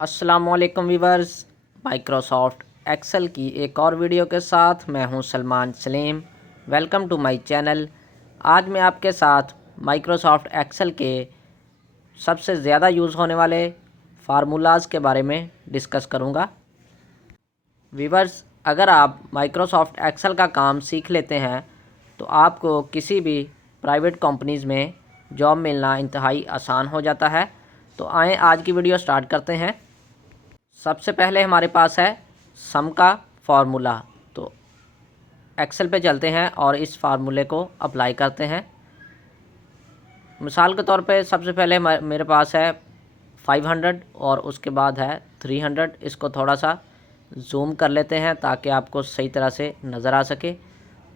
अस्सलामुअलैकुम viewers. Microsoft Excel की एक और वीडियो के साथ मैं हूं Salman Salim. Welcome to my channel. आज मैं आपके साथ माइक्रोसॉफ्ट एक्सेल के सबसे ज़्यादा यूज़ होने वाले फार्मूलाज़ के बारे में डिस्कस करूंगा। वीवर्स, अगर आप माइक्रोसॉफ्ट एक्सेल का काम सीख लेते हैं तो आपको किसी भी प्राइवेट कंपनीज़ में जॉब मिलना इंतहाई आसान हो जाता है। तो आएँ आज की वीडियो स्टार्ट करते हैं। सबसे पहले हमारे पास है सम का फार्मूला। तो एक्सेल पे चलते हैं और इस फार्मूले को अप्लाई करते हैं। मिसाल के तौर पे सबसे पहले मेरे पास है 500 और उसके बाद है 300। इसको थोड़ा सा जूम कर लेते हैं ताकि आपको सही तरह से नज़र आ सके।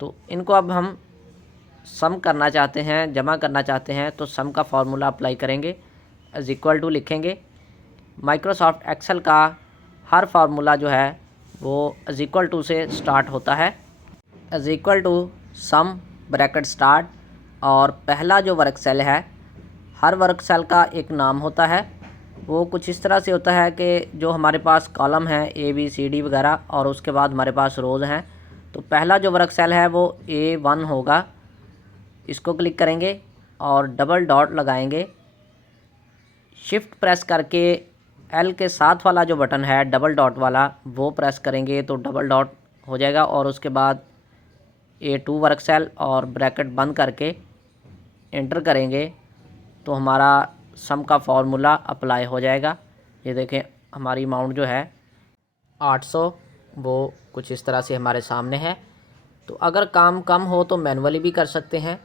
तो इनको अब हम सम करना चाहते हैं, जमा करना चाहते हैं, तो सम का फार्मूला अप्लाई करेंगे। इज इक्वल टू लिखेंगे। माइक्रोसॉफ्ट एक्सेल का हर फार्मूला जो है वो इज इक्वल टू से स्टार्ट होता है। Is equal to sum bracket start, और पहला जो वर्क सेल है, हर वर्क सेल का एक नाम होता है। वो कुछ इस तरह से होता है कि जो हमारे पास कॉलम है ABCD वगैरह, और उसके बाद हमारे पास रोज़ हैं। तो पहला जो वर्क सेल है वो A1 होगा। इसको क्लिक करेंगे और डबल डॉट लगाएंगे। शिफ्ट प्रेस करके L के साथ वाला जो बटन है डबल डॉट वाला, वो प्रेस करेंगे तो डबल डॉट हो जाएगा। और उसके बाद A2 वर्क सेल और ब्रैकेट बंद करके एंटर करेंगे तो हमारा सम का फार्मूला अप्लाई हो जाएगा। ये देखें, हमारी अमाउंट जो है 800, वो कुछ इस तरह से हमारे सामने है। तो अगर काम कम हो तो मैनुअली भी कर सकते हैं,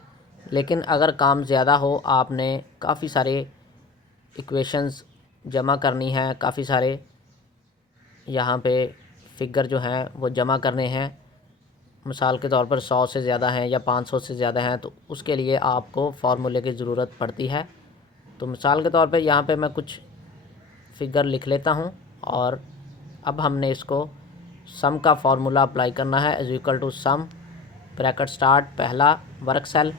लेकिन अगर काम ज़्यादा हो, आपने काफ़ी सारे इक्वेशंस जमा करनी है, काफ़ी सारे यहाँ पे फिगर जो हैं वो जमा करने हैं, मिसाल के तौर पर 100 से ज़्यादा हैं या 500 से ज़्यादा हैं, तो उसके लिए आपको फार्मूले की ज़रूरत पड़ती है। तो मिसाल के तौर पे यहाँ पे मैं कुछ फिगर लिख लेता हूँ और अब हमने इसको सम का फार्मूला अप्लाई करना है। Is equal to sum bracket start, पहला वर्क सेल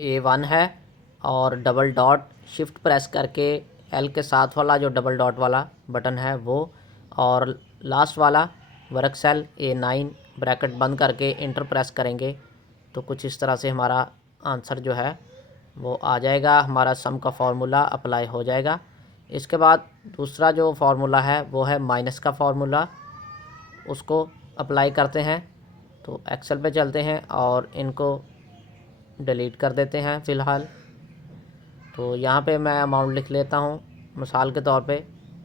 A1 है और डबल डॉट, शिफ्ट प्रेस करके L के साथ वाला जो डबल डॉट वाला बटन है वो, और लास्ट वाला वर्क सेल A9, ब्रैकेट बंद करके इंटर प्रेस करेंगे तो कुछ इस तरह से हमारा आंसर जो है वो आ जाएगा। हमारा सम का फार्मूला अप्लाई हो जाएगा। इसके बाद दूसरा जो फार्मूला है वो है माइनस का फार्मूला, उसको अप्लाई करते हैं। तो एक्सेल पे चलते हैं और इनको डिलीट कर देते हैं फ़िलहाल। तो यहाँ पे मैं अमाउंट लिख लेता हूँ, मिसाल के तौर पे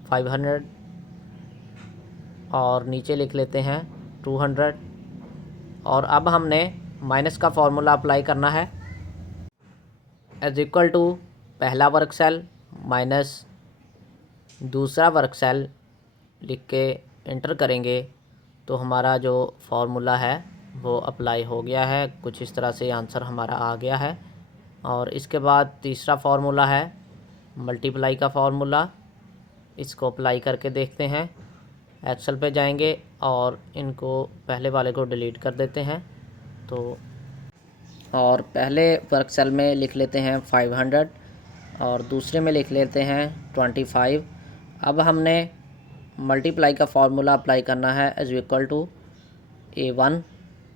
500, और नीचे लिख लेते हैं 200। और अब हमने माइनस का फार्मूला अप्लाई करना है। इज इक्वल टू पहला वर्क सेल माइनस दूसरा वर्क सेल लिख के इंटर करेंगे तो हमारा जो फार्मूला है वो अप्लाई हो गया है। कुछ इस तरह से आंसर हमारा आ गया है। और इसके बाद तीसरा फार्मूला है मल्टीप्लाई का फार्मूला। इसको अप्लाई करके देखते हैं। एक्सेल पे जाएंगे और इनको पहले वाले को डिलीट कर देते हैं। तो और पहले वर्क सेल में लिख लेते हैं 500 और दूसरे में लिख लेते हैं 25। अब हमने मल्टीप्लाई का फार्मूला अप्लाई करना है। इज इक्वल टू A1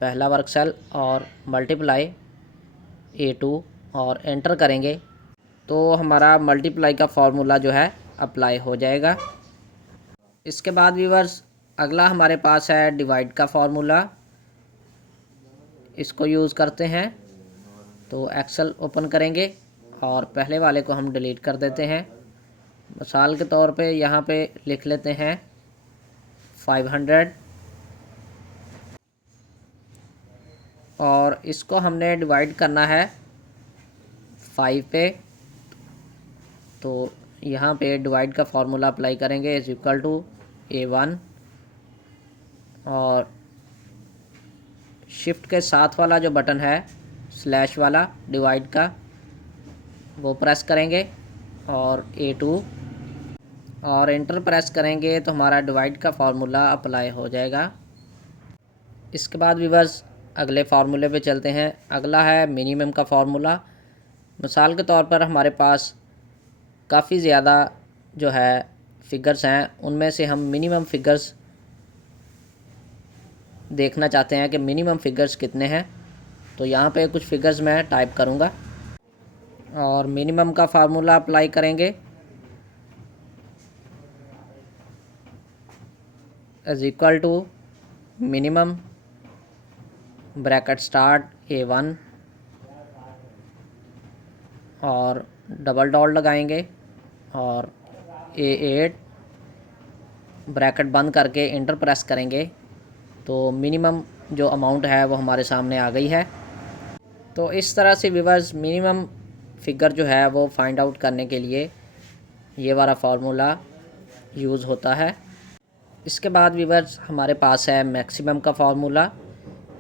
पहला वर्क सेल और मल्टीप्लाई A2 और एंटर करेंगे तो हमारा मल्टीप्लाई का फार्मूला जो है अप्लाई हो जाएगा। इसके बाद व्यूअर्स, अगला हमारे पास है डिवाइड का फार्मूला। इसको यूज़ करते हैं। तो एक्सेल ओपन करेंगे और पहले वाले को हम डिलीट कर देते हैं। मिसाल के तौर पे यहाँ पे लिख लेते हैं 500, और इसको हमने डिवाइड करना है 5 पे। तो यहाँ पे डिवाइड का फार्मूला अप्लाई करेंगे। इज इक्वल टू A1 और शिफ्ट के साथ वाला जो बटन है स्लैश वाला डिवाइड का, वो प्रेस करेंगे और A2 और एंटर प्रेस करेंगे तो हमारा डिवाइड का फार्मूला अप्लाई हो जाएगा। इसके बाद व्यूअर्स अगले फार्मूले पे चलते हैं। अगला है मिनिमम का फार्मूला। मिसाल के तौर पर हमारे पास काफ़ी ज़्यादा जो है फ़िगर्स हैं उनमें से हम मिनिमम फ़िगर्स देखना चाहते हैं कि मिनिमम फ़िगर्स कितने हैं। तो यहाँ पे कुछ फ़िगर्स मैं टाइप करूँगा और मिनिमम का फार्मूला अप्लाई करेंगे is equal to minimum bracket start A1 और डबल डॉट लगाएंगे और A8 ब्रैकेट बंद करके इंटर प्रेस करेंगे तो मिनिमम जो अमाउंट है वो हमारे सामने आ गई है। तो इस तरह से व्यूअर्स मिनिमम फिगर जो है वो फाइंड आउट करने के लिए ये वाला फार्मूला यूज़ होता है। इसके बाद व्यूअर्स हमारे पास है मैक्सिमम का फार्मूला।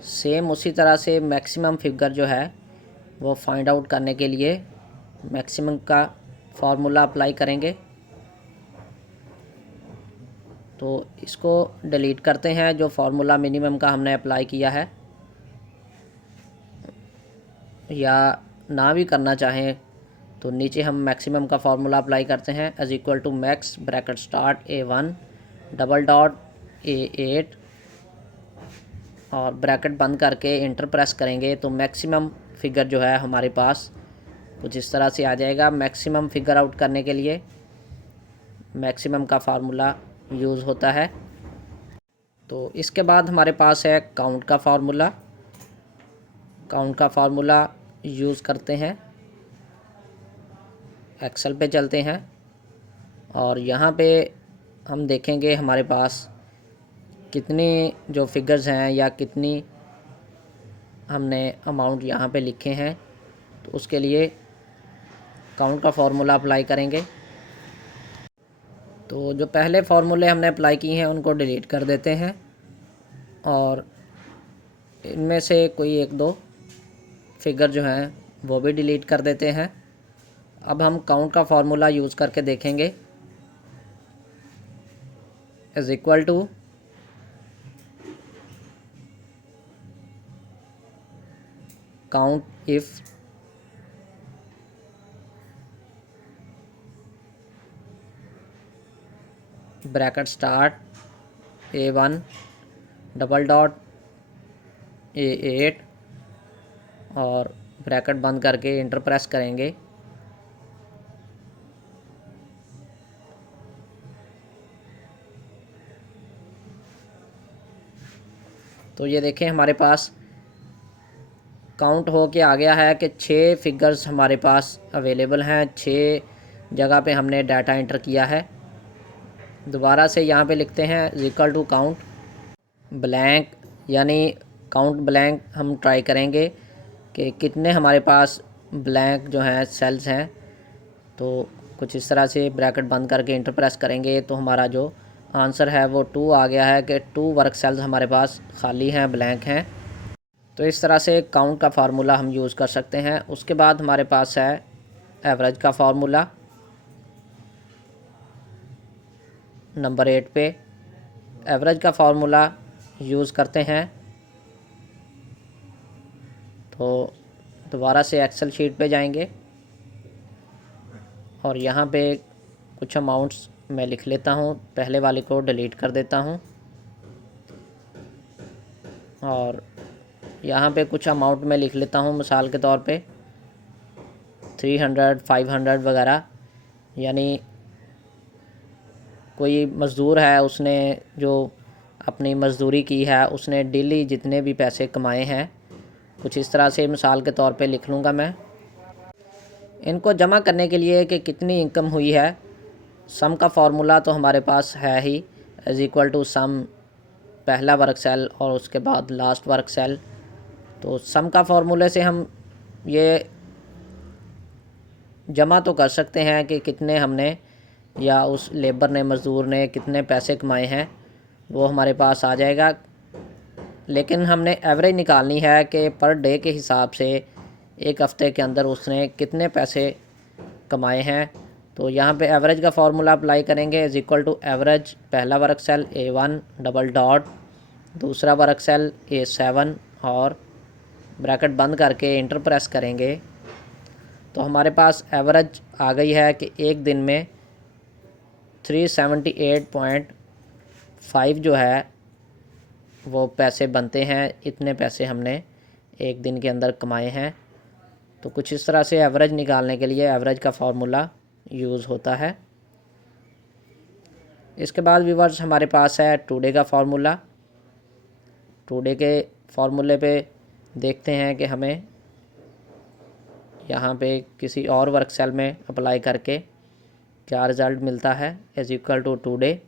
सेम उसी तरह से मैक्सिमम फिगर जो है वो फाइंड आउट करने के लिए मैक्सिमम का फार्मूला अप्लाई करेंगे। तो इसको डिलीट करते हैं जो फार्मूला मिनिमम का हमने अप्लाई किया है, या ना भी करना चाहें तो नीचे हम मैक्सिमम का फार्मूला अप्लाई करते हैं is equal to max bracket start A1 double dot A8 और ब्रैकेट बंद करके इंटर प्रेस करेंगे तो मैक्सिमम फिगर जो है हमारे पास कुछ इस तरह से आ जाएगा। मैक्सिमम फिगर आउट करने के लिए मैक्सिमम का फार्मूला यूज़ होता है। तो इसके बाद हमारे पास है काउंट का फार्मूला। काउंट का फार्मूला यूज़ करते हैं, एक्सेल पे चलते हैं और यहाँ पे हम देखेंगे हमारे पास कितने जो फिगर्स हैं या कितनी हमने अमाउंट यहाँ पे लिखे हैं। तो उसके लिए काउंट का फार्मूला अप्लाई करेंगे। तो जो पहले फार्मूले हमने अप्लाई किए हैं उनको डिलीट कर देते हैं और इनमें से कोई एक दो फिगर जो हैं वो भी डिलीट कर देते हैं। अब हम काउंट का फार्मूला यूज़ करके देखेंगे is equal to count if bracket start A1 double dot A8 और ब्रैकेट बंद करके इंटर प्रेस करेंगे तो ये देखें हमारे पास काउंट हो के आ गया है कि 6 फिगर्स हमारे पास अवेलेबल हैं। 6 जगह पे हमने डाटा इंटर किया है। दोबारा से यहाँ पे लिखते हैं इक्वल टू काउंट ब्लैंक, यानी काउंट ब्लैंक हम ट्राई करेंगे कि कितने हमारे पास ब्लैंक जो हैं सेल्स हैं। तो कुछ इस तरह से ब्रैकेट बंद करके इंटर प्रेस करेंगे तो हमारा जो आंसर है वो 2 आ गया है कि 2 वर्क सेल्स हमारे पास खाली हैं, ब्लैंक हैं। तो इस तरह से काउंट का फार्मूला हम यूज़ कर सकते हैं। उसके बाद हमारे पास है एवरेज का फार्मूला नंबर 8 पे। एवरेज का फार्मूला यूज़ करते हैं तो दोबारा से एक्सेल शीट पे जाएंगे और यहाँ पे कुछ अमाउंट्स मैं लिख लेता हूँ, पहले वाले को डिलीट कर देता हूँ और यहाँ पे कुछ अमाउंट मैं लिख लेता हूँ मिसाल के तौर पे 300, 500 वगैरह। यानी कोई मज़दूर है, उसने जो अपनी मज़दूरी की है उसने डेली जितने भी पैसे कमाए हैं, कुछ इस तरह से मिसाल के तौर पे लिख लूँगा मैं। इनको जमा करने के लिए कि कितनी इनकम हुई है, सम का फार्मूला तो हमारे पास है ही, इज़ इक्वल टू सम पहला वर्क सेल और उसके बाद लास्ट वर्क सेल। तो सम का फार्मूले से हम ये जमा तो कर सकते हैं कि कितने हमने या उस लेबर ने, मज़दूर ने कितने पैसे कमाए हैं, वो हमारे पास आ जाएगा। लेकिन हमने एवरेज निकालनी है कि पर डे के हिसाब से एक हफ़्ते के अंदर उसने कितने पैसे कमाए हैं। तो यहाँ पे एवरेज का फार्मूला अप्लाई करेंगे इज़ इक्वल टू एवरेज पहला work cell A1 double dot, दूसरा वर्क सेल A7 और ब्रैकेट बंद करके इंटर प्रेस करेंगे तो हमारे पास एवरेज आ गई है कि एक दिन में 378.5 जो है वो पैसे बनते हैं। इतने पैसे हमने एक दिन के अंदर कमाए हैं। तो कुछ इस तरह से एवरेज निकालने के लिए एवरेज का फार्मूला यूज़ होता है। इसके बाद व्यूअर्स हमारे पास है टुडे का फार्मूला। टुडे के फार्मूले पे देखते हैं कि हमें यहाँ पे किसी और वर्क सेल में अप्लाई करके क्या रिज़ल्ट मिलता है। Is equal to today,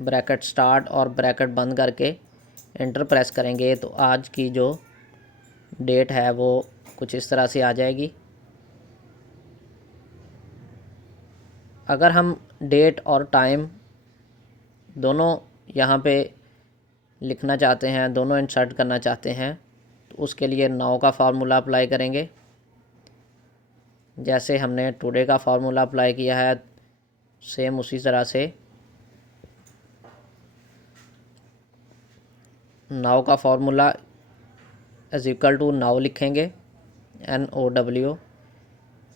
bracket start और ब्रैकेट बंद करके एंटर प्रेस करेंगे तो आज की जो डेट है वो कुछ इस तरह से आ जाएगी। अगर हम डेट और टाइम दोनों यहाँ पे लिखना चाहते हैं, दोनों इंसर्ट करना चाहते हैं, तो उसके लिए नाउ का फार्मूला अप्लाई करेंगे। जैसे हमने टुडे का फार्मूला अप्लाई किया है सेम उसी तरह से नाउ का formula is equal to now लिखेंगे, NOW,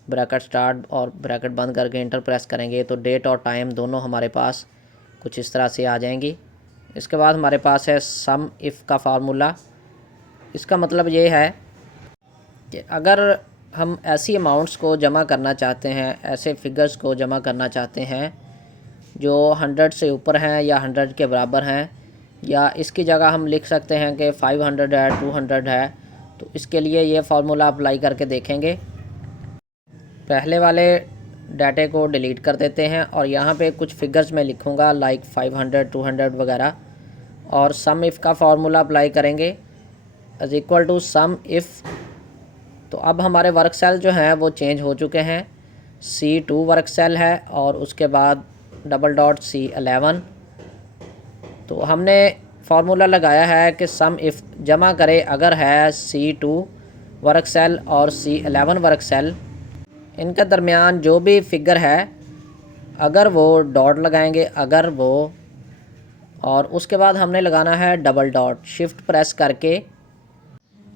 ब्रैकेट स्टार्ट और ब्रैकेट बंद करके इंटर प्रेस करेंगे तो डेट और टाइम दोनों हमारे पास कुछ इस तरह से आ जाएंगी। इसके बाद हमारे पास है सम इफ़ का फार्मूला। इसका मतलब ये है कि अगर हम ऐसी अमाउंट्स को जमा करना चाहते हैं, ऐसे फिगर्स को जमा करना चाहते हैं जो 100 से ऊपर हैं या 100 के बराबर हैं, या इसकी जगह हम लिख सकते हैं कि 500 है, 200 है, तो इसके लिए ये फार्मूला अप्लाई करके देखेंगे। पहले वाले डाटे को डिलीट कर देते हैं और यहाँ पे कुछ फिगर्स में लिखूँगा लाइक 500, 200 वगैरह, और सम इफ़ का फार्मूला अप्लाई करेंगे is equal to sum if. तो अब हमारे वर्क सेल जो हैं वो चेंज हो चुके हैं। C2 वर्क सेल है और उसके बाद $C11। तो हमने फार्मूला लगाया है कि सम इफ़ जमा करे अगर है C2 वर्क सेल और C11 वर्क सेल, इनके दरमियान जो भी फिगर है अगर वो डॉट लगाएंगे, अगर वो, और उसके बाद हमने लगाना है डबल डॉट। शिफ्ट प्रेस करके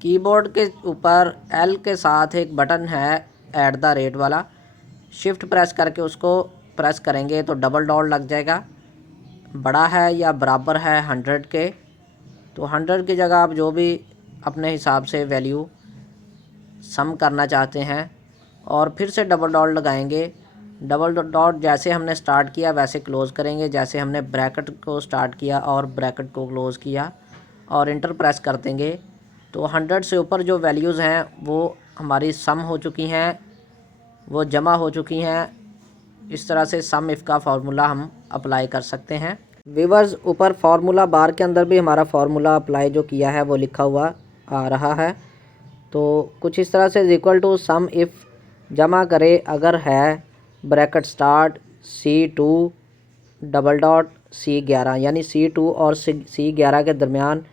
कीबोर्ड के ऊपर L के साथ एक बटन है @ वाला, शिफ्ट प्रेस करके उसको प्रेस करेंगे तो डबल डॉट लग जाएगा। बड़ा है या बराबर है 100 के, तो 100 की जगह आप जो भी अपने हिसाब से वैल्यू सम करना चाहते हैं और फिर से डबल डॉट लगाएंगे। डबल डॉट जैसे हमने स्टार्ट किया वैसे क्लोज़ करेंगे, जैसे हमने ब्रैकेट को स्टार्ट किया और ब्रैकेट को क्लोज़ किया, और इंटर प्रेस कर देंगे तो 100 से ऊपर जो वैल्यूज़ हैं वो हमारी सम हो चुकी हैं, वो जमा हो चुकी हैं। इस तरह से सम इफ़ का फार्मूला हम अप्लाई कर सकते हैं। व्यूअर्स, ऊपर फार्मूला बार के अंदर भी हमारा फार्मूला अप्लाई जो किया है वो लिखा हुआ आ रहा है। तो कुछ इस तरह से is equal to sum if जमा करे अगर है bracket start C2 double dot C11, यानी C2 और C11 के दरमियान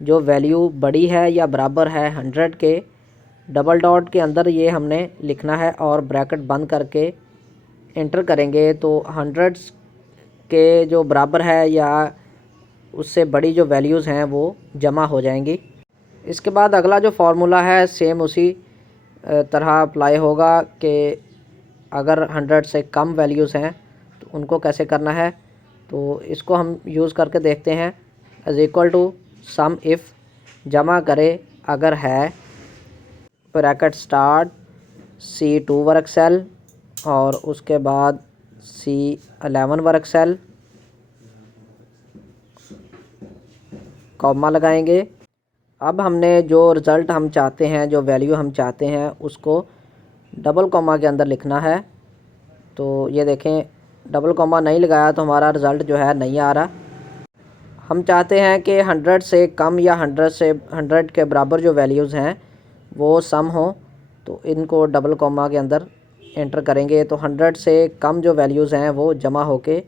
जो वैल्यू बड़ी है या बराबर है 100 के, डबल डॉट के अंदर ये हमने लिखना है और ब्रैकेट बंद करके इंटर करेंगे तो 100 के जो बराबर है या उससे बड़ी जो वैल्यूज़ हैं वो जमा हो जाएंगी। इसके बाद अगला जो फार्मूला है सेम उसी तरह अप्लाई होगा कि अगर 100 से कम वैल्यूज़ हैं तो उनको कैसे करना है। तो इसको हम यूज़ करके देखते हैं। Is equal to sum if जमा करे अगर है bracket start C2 work cell और उसके बाद C11 वर्क सेल, कॉमा लगाएंगे। अब हमने जो रिज़ल्ट हम चाहते हैं, जो वैल्यू हम चाहते हैं, उसको डबल कॉमा के अंदर लिखना है। तो ये देखें डबल कॉमा नहीं लगाया तो हमारा रिज़ल्ट जो है नहीं आ रहा। हम चाहते हैं कि 100 से कम या 100 के बराबर जो वैल्यूज़ हैं वो सम हो, तो इनको डबल कॉमा के अंदर एंटर करेंगे तो 100 से कम जो वैल्यूज़ हैं वो जमा होके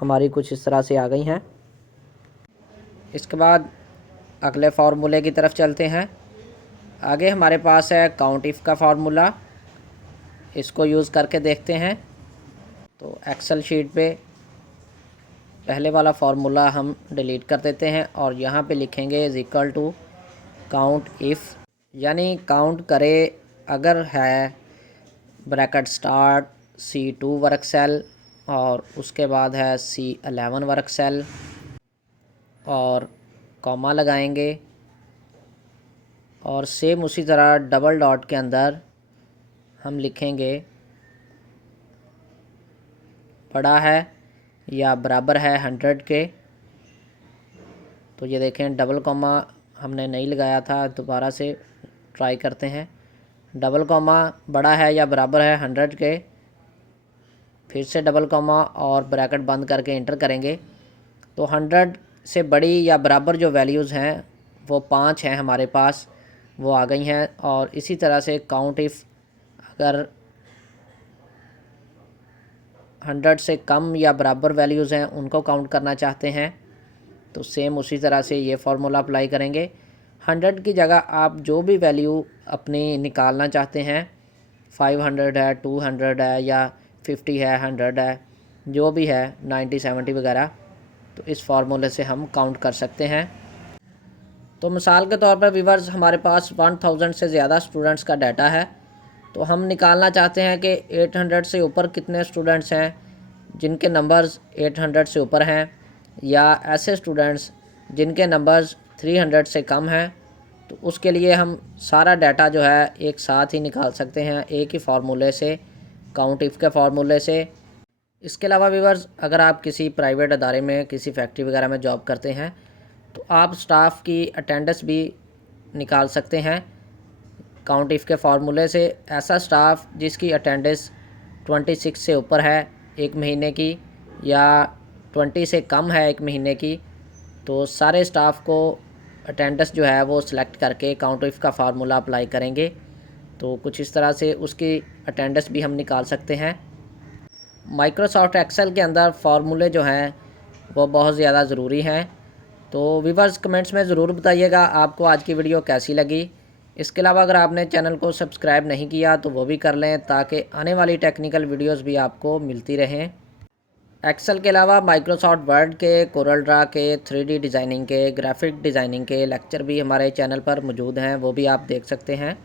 हमारी कुछ इस तरह से आ गई हैं। इसके बाद अगले फार्मूले की तरफ चलते हैं। आगे हमारे पास है काउंट इफ़ का फार्मूला, इसको यूज़ करके देखते हैं। तो एक्सेल शीट पे पहले वाला फार्मूला हम डिलीट कर देते हैं और यहाँ पे लिखेंगे is equal to count if, यानी काउंट करे अगर है bracket start C2 work cell और उसके बाद है C11 वर्क सेल और कॉमा लगाएंगे और सेम उसी तरह डबल डॉट के अंदर हम लिखेंगे बड़ा है या बराबर है 100 के। तो ये देखें डबल कॉमा हमने नहीं लगाया था, दोबारा से ट्राई करते हैं। डबल कॉमा बड़ा है या बराबर है 100 के, फिर से डबल कॉमा और ब्रैकेट बंद करके इंटर करेंगे। तो 100 से बड़ी या बराबर जो वैल्यूज़ हैं वो 5 हैं हमारे पास, वो आ गई हैं। और इसी तरह से काउंट इफ़ अगर 100 से कम या बराबर वैल्यूज़ हैं उनको काउंट करना चाहते हैं तो सेम उसी तरह से ये फार्मूला अप्लाई करेंगे। 100 की जगह आप जो भी वैल्यू अपनी निकालना चाहते हैं, 500 है, 200 है या 50 है, 100 है, जो भी है 90, 70 वगैरह, तो इस फार्मूले से हम काउंट कर सकते हैं। तो मिसाल के तौर पर व्यूअर्स हमारे पास 1000 से ज़्यादा स्टूडेंट्स का डाटा है, तो हम निकालना चाहते हैं कि 800 से ऊपर कितने स्टूडेंट्स हैं जिनके नंबर्स 800 से ऊपर हैं, या ऐसे स्टूडेंट्स जिनके नंबर्स 300 से कम हैं। तो उसके लिए हम सारा डाटा जो है एक साथ ही निकाल सकते हैं एक ही फार्मूले से, काउंट इफ़ के फार्मूले से। इसके अलावा व्यूअर्स अगर आप किसी प्राइवेट अदारे में, किसी फैक्ट्री वगैरह में जॉब करते हैं तो आप स्टाफ की अटेंडेंस भी निकाल सकते हैं काउंट इफ़ के फार्मूले से। ऐसा स्टाफ जिसकी अटेंडेंस 26 से ऊपर है एक महीने की या 20 से कम है एक महीने की, तो सारे स्टाफ को अटेंडेंस जो है वो सिलेक्ट करके काउंट इफ़ का फार्मूला अप्लाई करेंगे। तो कुछ इस तरह से उसकी अटेंडेंस भी हम निकाल सकते हैं। माइक्रोसॉफ्ट एक्सेल के अंदर फार्मूले जो हैं वो बहुत ज़्यादा ज़रूरी हैं। तो व्यूअर्स कमेंट्स में ज़रूर बताइएगा आपको आज की वीडियो कैसी लगी। इसके अलावा अगर आपने चैनल को सब्सक्राइब नहीं किया तो वो भी कर लें ताकि आने वाली टेक्निकल वीडियोस भी आपको मिलती रहें। एक्सेल के अलावा माइक्रोसॉफ्ट वर्ड के, कोरल ड्रा के, 3D डिज़ाइनिंग के, ग्राफिक डिज़ाइनिंग के लेक्चर भी हमारे चैनल पर मौजूद हैं, वो भी आप देख सकते हैं।